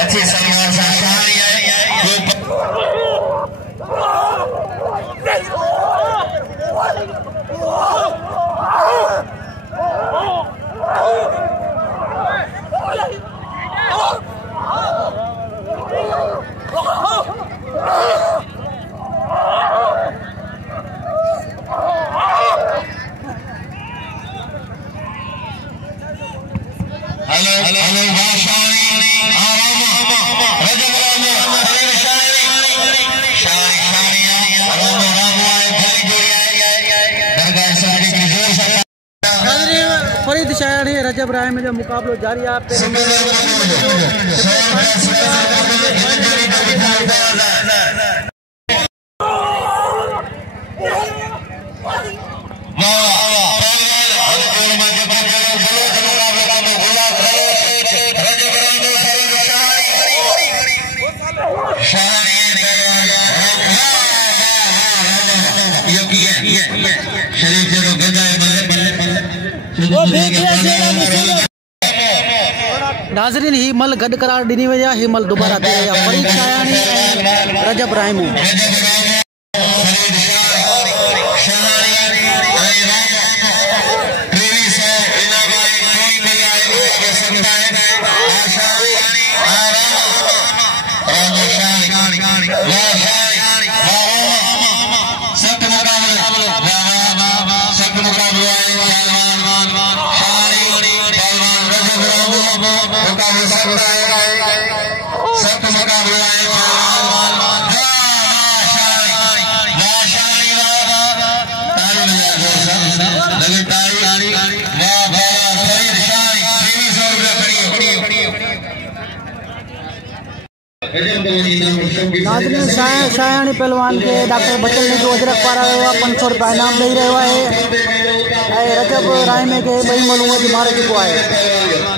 अच्छे सलमान शाहरी है फरीद शाह्याणी रजब राय में जो मुकाबलो जारी है नाज़रीन ही मल गड करार ॾिनी वई आहे। ही मल दोबारा थी रही आहे फरीद शाह्याणी ऐं रजब र्हमो। नाज़रीन शाह्याणी पहलवान के डॉक्टर बचल ने जो अजरक पारायो 500 रुपया इनाम ॾेई रहियो आहे ऐं रजब र्हमो के 2 मलूं मारे चुको आहे।